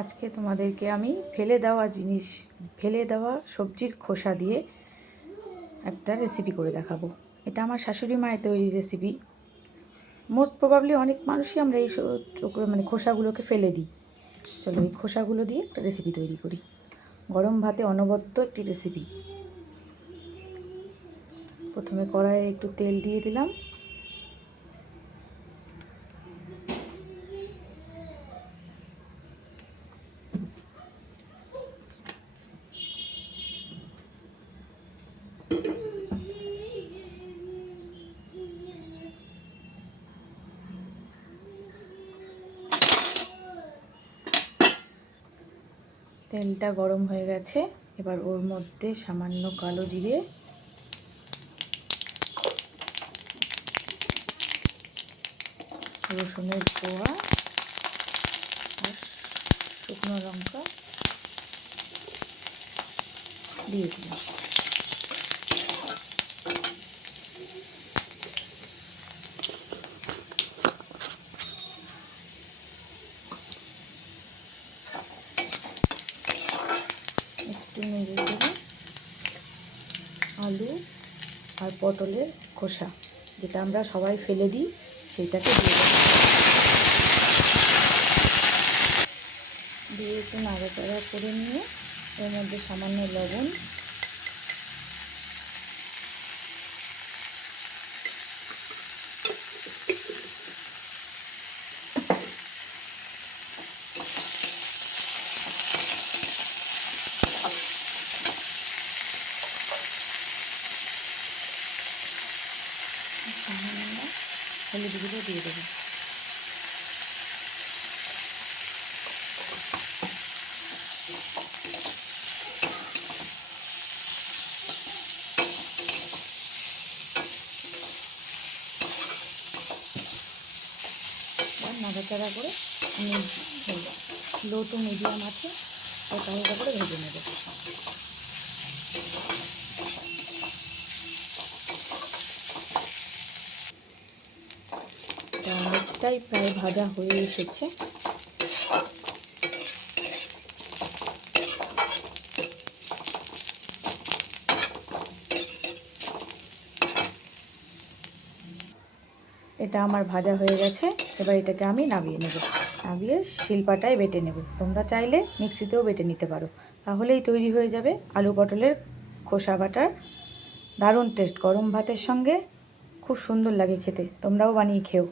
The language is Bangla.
আজকে তোমাদেরকে আমি ফেলে দেওয়া সবজির খোসা দিয়ে একটা রেসিপি করে দেখাবো। এটা আমার শাশুড়ি মায়ের তৈরি রেসিপি। মোস্ট প্রবাবলি অনেক মানুষই আমরা এই খোসাগুলোকে ফেলে দিই। চলো এই খোসাগুলো দিয়ে একটা রেসিপি তৈরি করি। গরম ভাতে অনবদ্য একটি রেসিপি। প্রথমে কড়াইয়ে একটু তেল দিয়ে দিলাম। তেলটা গরম হয়ে গেছে, এবার ওর মধ্যে সামান্য কালো জিরে, রসুনের কোয়া আর শুকনো লঙ্কা দিয়ে দিলাম। একটু নেড়ে দেবো আলু আর পটলের খোসা, যেটা আমরা সবাই ফেলে দিই, সেইটাকে দিয়ে একটু নাড়াচাড়া করে নিয়ে এর মধ্যে সামান্য লবণ, সামান্য হলুদ গুঁড়ো দিয়ে দেবো। নাড়াচাড়া করে লো টু মিডিয়াম আছে হালকা করে ভেজে নেব। অনেকটাই প্রায় ভাজা হয়ে এসেছে। এটা আমার ভাজা হয়ে গেছে, এবার এটাকে আমি নামিয়ে নেব। নামিয়ে শিলপাটায় বেটে নেব। তোমরা চাইলে মিক্সিতেও বেটে নিতে পারো, তাহলেই তৈরি হয়ে যাবে আলু পটলের খোসা বাটার। দারুণ টেস্ট, গরম ভাতের সঙ্গে খুব সুন্দর লাগে খেতে। তোমরাও বানিয়ে খেও।